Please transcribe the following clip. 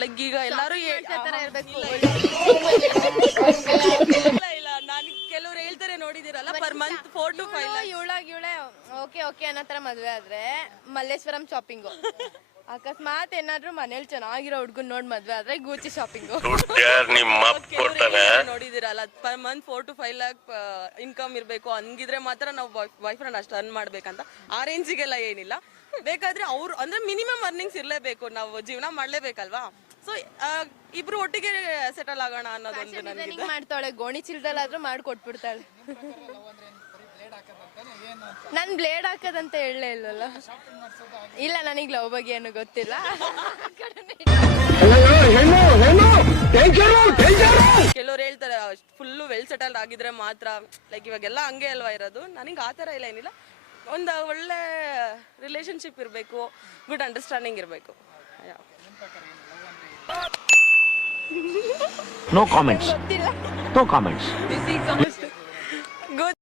Like ಈಗ ಎಲ್ಲರೂ ಇಲ್ಲ ನಾನು ಕೆಲವ್ರು ಹೇಳ್ತಾರೆ ನೋಡಿದಿರಲ್ಲ ಪರ್ ಮಂತ್ 4 to 5 ಇವಳೆ ಓಕೆ ಅನ್ನೋ ತರ ಮದ್ವೆ ಆದ್ರೆ ಮಲ್ಲೇಶ್ವರಂ ಶಾಪಿಂಗು ಅಕಸ್ಮಾತ್ ಏನಾದ್ರು ಮನೇಲಿ ಚೆನ್ನಾಗಿರೋ ಹುಡ್ಗನ್ ನೋಡ್ ಮದ್ವೆ ಆದ್ರೆ ಗೂಚಿ ಶಾಪಿಂಗು ನೋಡಿದಿರಲ್ಲ per month 4 to 5 lakh income ಇರ್ಬೇಕು ಹಂಗಿದ್ರೆ ಮಾತ್ರ ನಾವು ಬಾಯ್ ಫ್ರೆಂಡ್ ಅಷ್ಟು ಅರ್ನ್ ಮಾಡ್ಬೇಕಂತ ಆ ರೇಂಜಿಗೆಲ್ಲ ಏನಿಲ್ಲ ಬೇಕಾದ್ರೆ ಅವ್ರು ಅಂದ್ರೆ ಮಿನಿಮಮ್ ಅರ್ನಿಂಗ್ಸ್ ಇರ್ಲೇಬೇಕು ನಾವು ಜೀವನ ಮಾಡ್ಲೇಬೇಕಲ್ವಾ ಸೊ ಇಬ್ರು ಒಟ್ಟಿಗೆ ಸೆಟಲ್ ಆಗೋಣ ಅನ್ನೋದೊಂದು ನನಗೆ ಮಾಡ್ತಾಳೆ ಗೋಣಿ ಚಿಲ್ದಲ್ಲಾದ್ರೂ ಮಾಡ್ಕೊಟ್ಬಿಡ್ತಾಳೆ ನನ್ ಬ್ಲೇಡ್ ಹಾಕದಂತ ಹೇಳಲೇ ಇಲ್ವಲ್ಲ ಇಲ್ಲ ನನಗೆ ಲವ್ ಬಗ್ಗೆ ಏನು ಗೊತ್ತಿಲ್ಲ ಕೆಲವ್ರು ಹೇಳ್ತಾರೆ ಫುಲ್ಲು ವೆಲ್ ಸೆಟಲ್ಡ್ ಆಗಿದ್ರೆ ಮಾತ್ರ ಲೈಕ್ ಇವಾಗೆಲ್ಲ ಹಂಗೆ ಅಲ್ವಾ ಇರೋದು ನನಗೆ ಆ ಥರ ಇಲ್ಲ ಏನಿಲ್ಲ ಒಂದು ಒಳ್ಳೆ ರಿಲೇಶನ್ಶಿಪ್ ಇರಬೇಕು ಗುಡ್ ಅಂಡರ್ಸ್ಟ್ಯಾಂಡಿಂಗ್ ಇರಬೇಕು No comments.